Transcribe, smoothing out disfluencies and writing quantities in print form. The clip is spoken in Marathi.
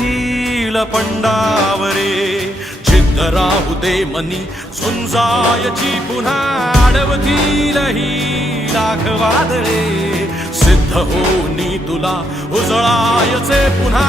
हिल पंडावरे जिद्द राहू दे मनी झुंजायची पुन्हा अडवतील ही लाख वादळे सिद्ध होनी तुला उजळायचे पुन्हा